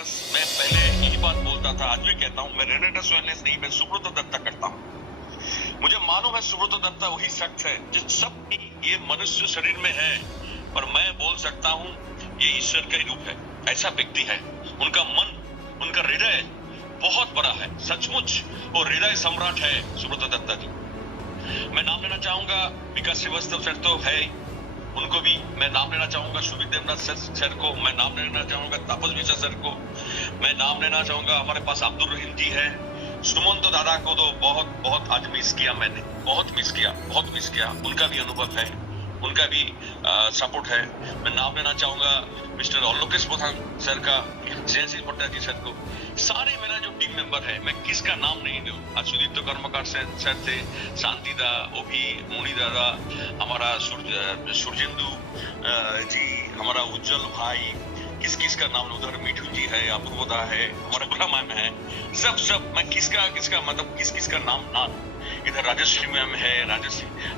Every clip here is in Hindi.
रेनेटस, मैं पहले यही बात बोलता था, आज भी कहता हूँ, मैं रेनेटस वेलनेस नहीं, मैं सुब्रत दत्ता करता हूँ। मुझे मालूम है सुब्रत दत्ता वही शख्स है जिस सब ये मनुष्य शरीर में है, पर मैं बोल सकता हूँ ये ईश्वर का ही रूप है। ऐसा व्यक्ति है, उनका मन, उनका हृदय बहुत बड़ा है, सचमुच वो हृदय सम्राट है सुब्रत दत्ता जी। मैं नाम लेना चाहूंगा विकास श्रीवास्तव सर तो है, उनको भी मैं नाम लेना चाहूंगा, सुमित देवनाथ सर को मैं नाम लेना चाहूंगा, तापस मिश्रा सर को मैं नाम लेना चाहूंगा, हमारे पास अब्दुल रहीम जी है, सुमंत दादा को तो बहुत आज मिस किया मैंने, बहुत मिस किया, उनका भी अनुभव है, उनका भी सपोर्ट है। मैं नाम लेना चाहूंगा मिस्टर अलोकेश प्रधान सर का, जयसिंह भट्टाचार्य सर को, सारे मेरा जो टीम मेंबर है, मैं किसका नाम नहीं दूं। सुदीप्त कर्मकार सर थे, शांति दा, वो भी मुनि दादा, हमारा सूर्येंदु जी, हमारा उज्जवल भाई, किस का नाम, उधर मिठू जी है, अपूर्वदा है, हमारा बुरा मैम है, सब मैं किसका मतलब किस का नाम ना, इधर राजश्री मैम है,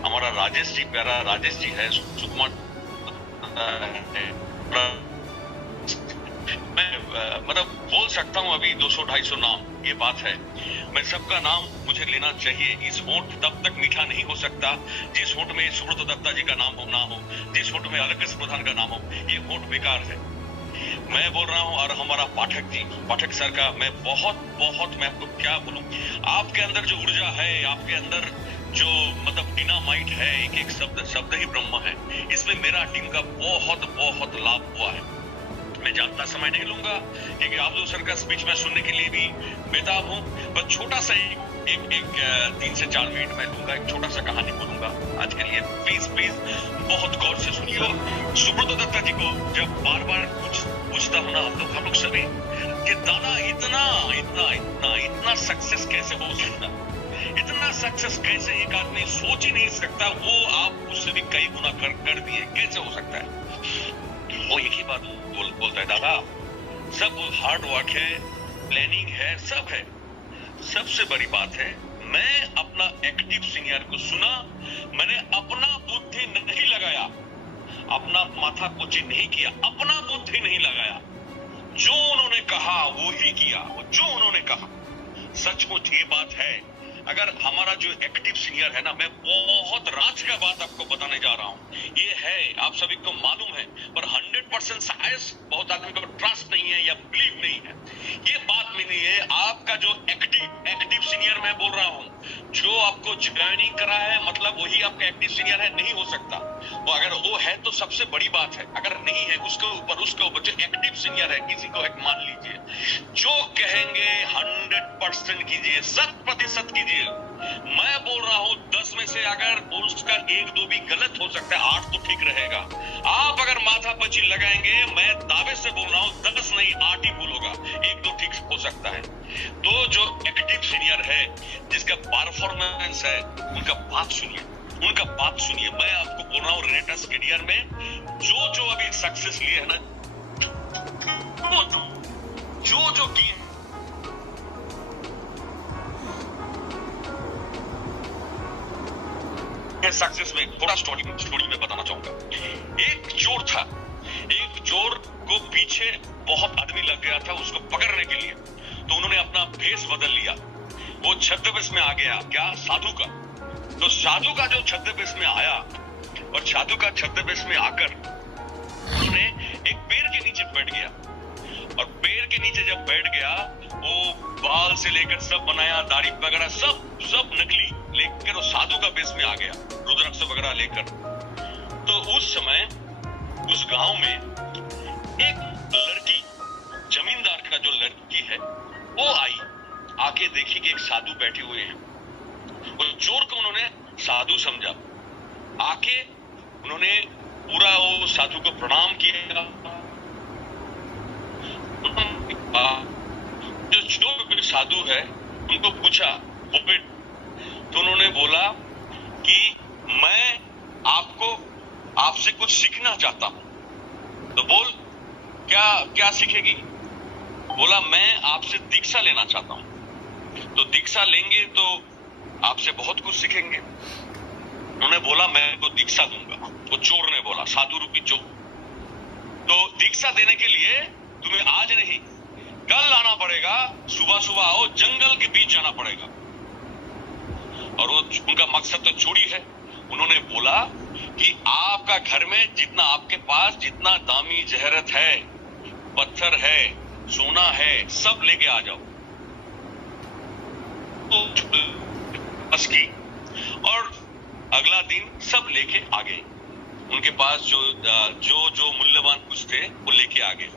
हमारा राजेश जी, प्यारा राजेश जी है, सुकुमार मैं मतलब बोल सकता हूँ अभी 200-250 नाम, ये बात है। मैं सबका नाम मुझे लेना चाहिए। इस होंठ तब तक मीठा नहीं हो सकता जिस होंठ में सुब्रत दत्ता जी का नाम हो ना हो, जिस होंठ में अलोकेश प्रधान का नाम हो, ये होंठ बेकार है। मैं बोल रहा हूँ, और हमारा पाठक जी, पाठक सर का मैं बहुत मैं आपको क्या बोलूं, आपके अंदर जो ऊर्जा है, आपके अंदर जो मतलब डिनामाइट है, एक शब्द ही ब्रह्म है, इसमें मेरा टीम का बहुत लाभ हुआ है। मैं ज्यादा समय नहीं लूंगा क्योंकि आप लोग सर का स्पीच में सुनने के लिए भी बेताब हूँ, पर छोटा सा एक 3 से 4 मिनट मैं लूंगा, एक छोटा सा कहानी बोलूंगा आज के लिए। प्लीज बहुत गौर से सुनिए। सुब्रत दत्ता जी को जब बार पूछता हूँ ना, हम लोग सभी कि दादा इतना सक्सेस कैसे हो सकता, इतना सक्सेस कैसे एक आदमी सोच ही नहीं सकता, वो आप उससे भी कई गुना कर दिए, कैसे हो सकता है? वो एक ही बात बोलता है, दादा सब हार्ड वर्क है, प्लानिंग है, सब है। सबसे बड़ी बात है, मैं अपना एक्टिव सीनियर को सुना, मैंने अपना बुद्धि नहीं लगाया, अपना माथा कुछ नहीं किया, अपना बुद्धि नहीं लगाया, जो उन्होंने कहा वो ही किया, जो उन्होंने कहा। सचमुच ये बात है। अगर हमारा जो एक्टिव सीनियर है ना, मैं बहुत राज का बात आपको बताने जा रहा हूँ, ये है, आप सभी को मालूम है, पर 100% शायद बहुत आदमी को ट्रस्ट नहीं है या बिलीव नहीं है। ये बात में नहीं है, आपका जो एक्टिव सीनियर मैं बोल रहा हूँ, जो आपको ज्वाइनिंग करा है, मतलब वही आपका एक्टिव सीनियर है, नहीं हो सकता वो। अगर वो है तो सबसे बड़ी बात है, अगर नहीं है उसके ऊपर जो एक्टिव सीनियर है, किसी को एक मान लीजिए, जो कहेंगे 100% कीजिए, 100% कीजिए। मैं बोल रहा हूँ 10 में से अगर उसका 1-2 भी गलत हो सकता है, 8 तो ठीक रहेगा। आप अगर माथा पची लगाएंगे, मैं दावे से बोल रहा हूँ 10 नहीं 8 ही भूल होगा, 1-2 ठीक हो सकता है। तो जो एक्टिव सीनियर है, जिसका परफॉर्मेंस है, उनका बात सुनिए। मैं आपको बोल रहा हूँ रेनेटस कैरियर में जो अभी सक्सेस लिए है ना, जो किए सक्सेस में थोड़ा स्टोरी में बताना चाहूंगा। एक चोर था, एक चोर को पीछे बहुत आदमी लग गया था उसको पकड़ने के लिए, तो उन्होंने अपना भेष बदल लिया। वो छद्मवेश में आ गया, क्या साधु का। तो साधु का जो छद्मवेश में आया, और साधु का छद्मवेश में आकर उन्होंने एक पेड़ के नीचे बैठ गया, और पेड़ के नीचे जब बैठ गया, वो बाल से लेकर सब बनाया, दाढ़ी वगैरह सब नकली लेकर वो साधु का वेश में आ गया, रुद्राक्ष वगैरह लेकर। तो उस समय उस गांव में एक लड़की, जमींदार का जो लड़की है, वो आई, आके देखी कि एक साधु बैठे हुए हैं। उस चोर को उन्होंने साधु समझा, आके उन्होंने पूरा वो साधु को प्रणाम किया। जो चोर साधु है उनको पूछा, तो उन्होंने बोला कि मैं आपसे कुछ सीखना चाहता हूं। तो बोल क्या सीखेगी? बोला मैं आपसे दीक्षा लेना चाहता हूं। तो दीक्षा लेंगे तो आपसे बहुत कुछ सीखेंगे। उन्होंने बोला मैं को दीक्षा दूंगा। वो चोर ने बोला, साधु रूपी चोर। तो दीक्षा देने के लिए तुम्हें आज नहीं पड़ेगा, सुबह सुबह आओ, जंगल के बीच जाना पड़ेगा। और वो उनका मकसद तो चोरी है। उन्होंने बोला कि आपका घर में जितना आपके पास जितना दामी जहरत है, पत्थर है, सोना है, सब लेके आ जाओ। तो बस की, और अगला दिन सब लेके आ गए। उनके पास जो मूल्यवान कुछ थे वो लेके आ गए।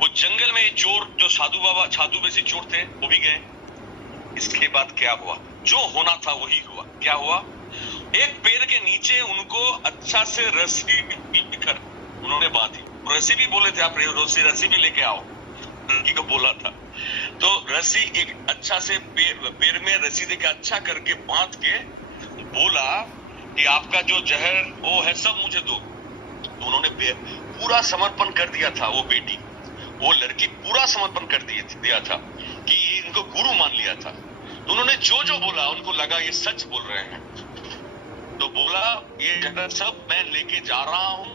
वो जंगल में चोर, जो साधु वैसे चोर थे, वो भी गए। इसके बाद क्या हुआ? जो होना था वही हुआ। क्या हुआ? एक पेड़ के नीचे उनको अच्छा से रस्सी कर उन्होंने बांधी। रस्सी भी बोले थे, आप रस्सी भी लेके आओ, लड़की को बोला था। तो रस्सी एक अच्छा से पेड़ में रस्सी देके अच्छा करके बांध के बोला कि आपका जो जहर वो है सब मुझे दो। तो उन्होंने पूरा समर्पण कर दिया था। वो बेटी, वो लड़की पूरा समर्पण कर दिया था कि इनको गुरु मान लिया था। तो उन्होंने जो बोला उनको लगा ये सच बोल रहे हैं। तो बोला ये जगह सब मैं लेके जा रहा हूं,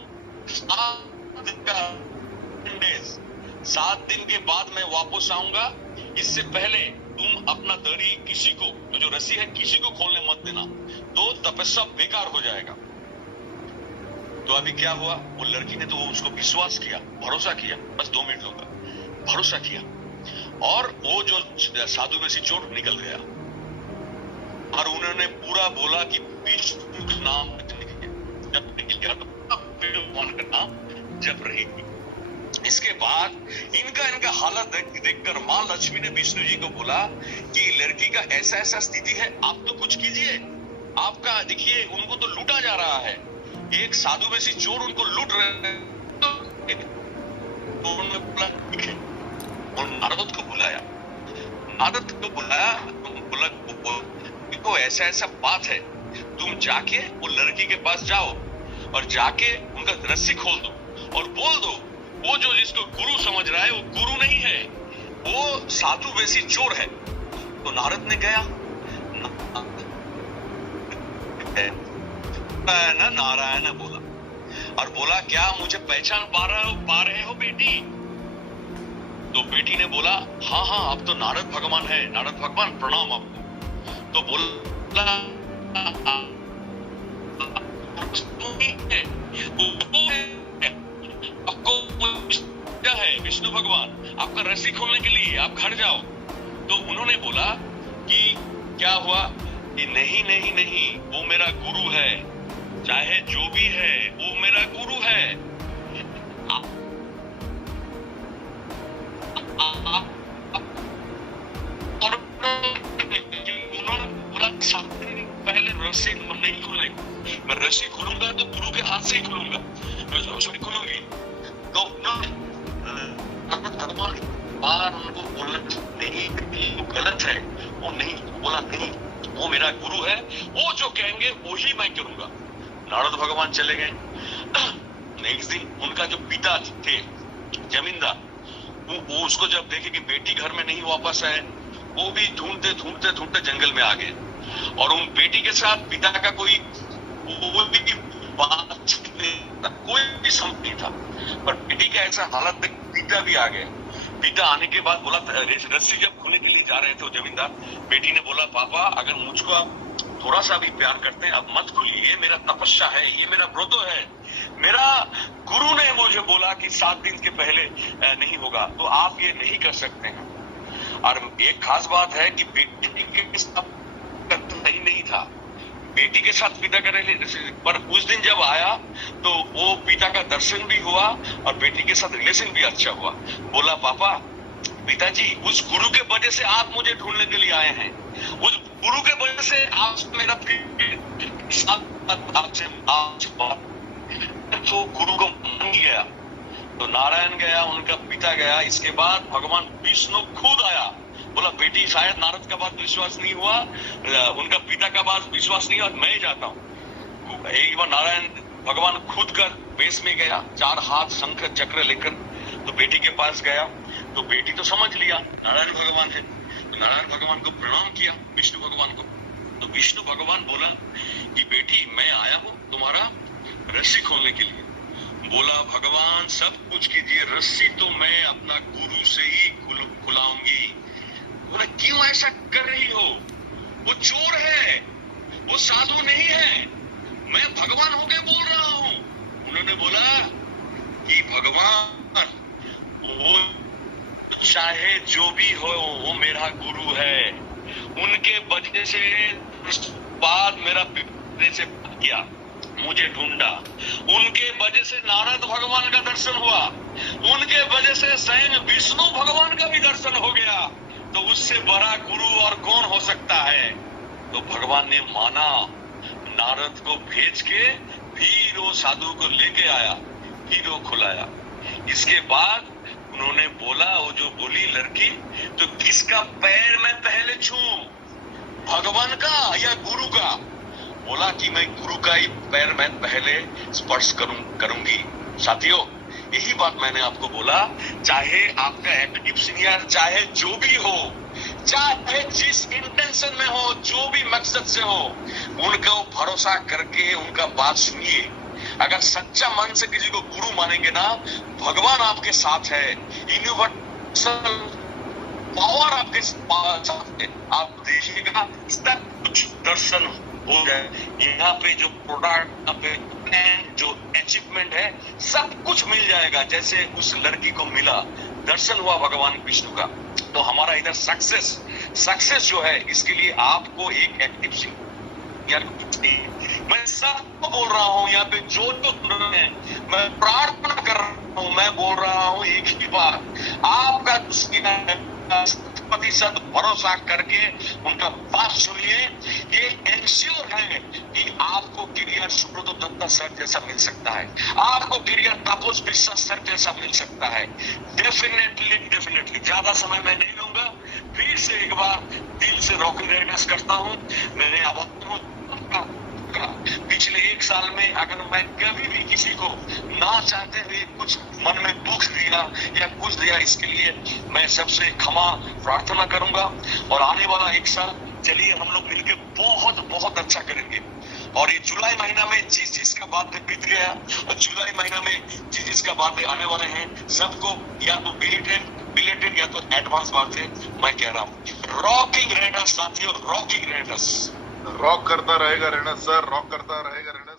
7 दिन के बाद मैं वापस आऊंगा। इससे पहले तुम अपना दड़ी किसी को, जो रस्सी है, किसी को खोलने मत देना, तो तपस्या बेकार हो जाएगा। तो अभी क्या हुआ? वो लड़की ने तो उसको विश्वास किया, भरोसा किया, बस 2 मिनट लूंगा, भरोसा किया। और वो जो साधु वैसी चोर निकल गया। और उन्होंने पूरा बोला कि विष्णु का नाम जब निकल गया तो भगवान का नाम जप रही थी। इसके बाद इनका हालत देखकर मां लक्ष्मी ने विष्णु जी को बोला कि लड़की का ऐसा स्थिति है, आप तो कुछ कीजिए। आपका देखिए, उनको तो लूटा जा रहा है, एक साधु वैसी चोर उनको लूट रहे हैं। तो उन्होंने बोला ठीक है, और नारद को बुलाया। बोला देखो ऐसा बात है, तुम जाके वो लड़की के पास जाओ और जाके उनका रस्सी खोल दो और बोल दो वो जो जिसको गुरु समझ रहा है वो गुरु नहीं है, वो साधु वैसी चोर है। तो नारद ने गया, नारायण बोला और बोला क्या मुझे पहचान पा रहे हो बेटी? तो बेटी ने बोला हाँ अब तो नारद भगवान है। नारद भगवान प्रणाम आपको। तो बोला आपको क्या है? विष्णु भगवान आपका रस्सी खोलने के लिए, आप घर जाओ। तो उन्होंने बोला कि क्या हुआ? कि नहीं, वो मेरा गुरु है, चाहे जो भी है वो मेरा गुरु है। और उन्होंने बोला पहले रस्सी नहीं खोलेगा, मैं रस्सी खोलूंगा तो गुरु के हाथ से ही खोलूंगा, मैं रस्सी खोलूंगी। तो भगवान बार उनको बोला नहीं, वो गलत है, वो नहीं, बोला नहीं, वो मेरा गुरु है, वो जो कहेंगे वो ही मैं करूंगा। नारद भगवान चले गए। नेक्स्ट दिन उनका जो पिता थे जमींदार, वो उसको जब देखे कि बेटी घर में नहीं वापस आए, वो भी ढूंढते जंगल में आ गए। और उन बेटी के साथ पिता का कोई भी संबंध नहीं था। पर बेटी का ऐसा हालत देख पिता भी आ गए। पिता आने के बाद बोला, रस्सी जब खोलने के लिए जा रहे थे वो जमींदार, बेटी ने बोला पापा अगर मुझको आप थोड़ा सा भी प्यार करते हैं, अब मत खोलिए, ये मेरा तपस्या है, ये मेरा व्रत है, मेरा गुरु ने मुझे बोला कि 7 दिन के पहले नहीं होगा, तो आप ये नहीं कर सकते हैं। और एक खास बात है कि बेटी के साथ सही नहीं था, बेटी के साथ पिता का रिलेशन, पर उस दिन जब आया तो वो पिता का दर्शन भी हुआ और बेटी के साथ रिलेशन भी अच्छा हुआ। बोला पापा, पिताजी उस गुरु के वजह से आप मुझे ढूंढने के लिए आए हैं, उस गुरु के वजह से आप मेरा तो गुरु को मान गया। तो नारायण गया, उनका पिता गया। इसके बाद भगवान विष्णु खुद आया। बोला बेटी शायद नारद का बात विश्वास नहीं हुआ, उनका पिता का बात विश्वास नहीं हुआ, मैं जाता हूँ। एक बार नारायण भगवान खुद का वेश में गया, 4 हाथ शंख चक्र लेकर, तो बेटी के पास गया। तो बेटी तो समझ लिया नारायण भगवान है, तो नारायण भगवान को प्रणाम किया, विष्णु भगवान को। तो विष्णु भगवान बोला कि बेटी मैं आया हूँ तुम्हारा रस्सी खोलने के लिए। बोला भगवान सब कुछ कीजिए, रस्सी तो मैं अपना गुरु से ही खुलाऊंगी, शक कर रही हो, वो चोर है, वो साधु नहीं है, मैं भगवान होके बोल रहा हूं। उन्होंने बोला कि भगवान वो चाहे जो भी हो, वो मेरा गुरु है, उनके वजह से बाद मेरा पिपरे से किया, मुझे ढूंढा, उनके वजह से नारद भगवान का दर्शन हुआ, उनके वजह से स्वयं विष्णु भगवान का भी दर्शन हो गया, तो उससे बड़ा गुरु और कौन हो सकता है। तो भगवान ने माना, नारद को भेज के फिर वो साधु को लेके आया, फिर वो खुलाया। इसके बाद उन्होंने बोला, वो जो बोली लड़की, तो किसका पैर मैं पहले छूं, भगवान का या गुरु का? बोला कि मैं गुरु का ही पैर मैं पहले स्पर्श करूंगी। साथियों, यही बात मैंने आपको बोला, चाहे आपका एक्टिव सीनियर चाहे जो भी हो, चाहे जिस इंटेंशन में हो, जो भी मकसद से हो, उनका भरोसा करके उनका बात सुनिए। अगर सच्चा मन से किसी को गुरु मानेंगे ना, भगवान आपके साथ है, यूनिवर्सल पावर आपके साथ है। आप देखिएगा सब कुछ दर्शन हो जाए। यहाँ पे जो प्रोडक्ट, यहाँ पे जो अचीवमेंट है, सब कुछ मिल जाएगा जैसे उस लड़की को मिला, दर्शन हुआ भगवान विष्णु का। तो हमारा इधर सक्सेस जो है, इसके लिए आपको एक एक्टिव सीनियर, मैं सबको बोल रहा हूँ, यहाँ पे जो सुन रहे हैं, मैं प्रार्थना कर रहा हूँ, मैं बोल रहा हूँ एक ही बात, आपका प्रतिशत भरोसा करके उनका बात सुनिए। ये एंश्योर है कि आपको करियर सुब्रत दत्ता सर जैसा मिल सकता है, आपको करियर तापस विश्वास सर जैसा मिल सकता है। डेफिनेटली ज्यादा समय मैं नहीं लूंगा, फिर से एक बार दिल से रॉकिंग राइडर्स करता हूँ। मैंने अब पिछले 1 साल में अगर मैं कभी भी किसी को ना चाहते हुए कुछ मन में दुख दिया या कुछ दिया, इसके लिए मैं सबसे क्षमा प्रार्थना करूंगा। और आने वाला 1 साल चलिए हम लोग मिलकर बहुत अच्छा करेंगे। और ये जुलाई महीना में जिस चीज का बात बीत गया, और जुलाई महीना में जिस चीज का बात आने वाले हैं, सबको या तो बिलेटेड या तो एडवांस बात है, मैं कह रहा हूँ रॉकिंग राइडर्स साथियों, रॉकिंग राइडर्स। रॉक करता रहेगा रहना सर, रॉक करता रहेगा रहना।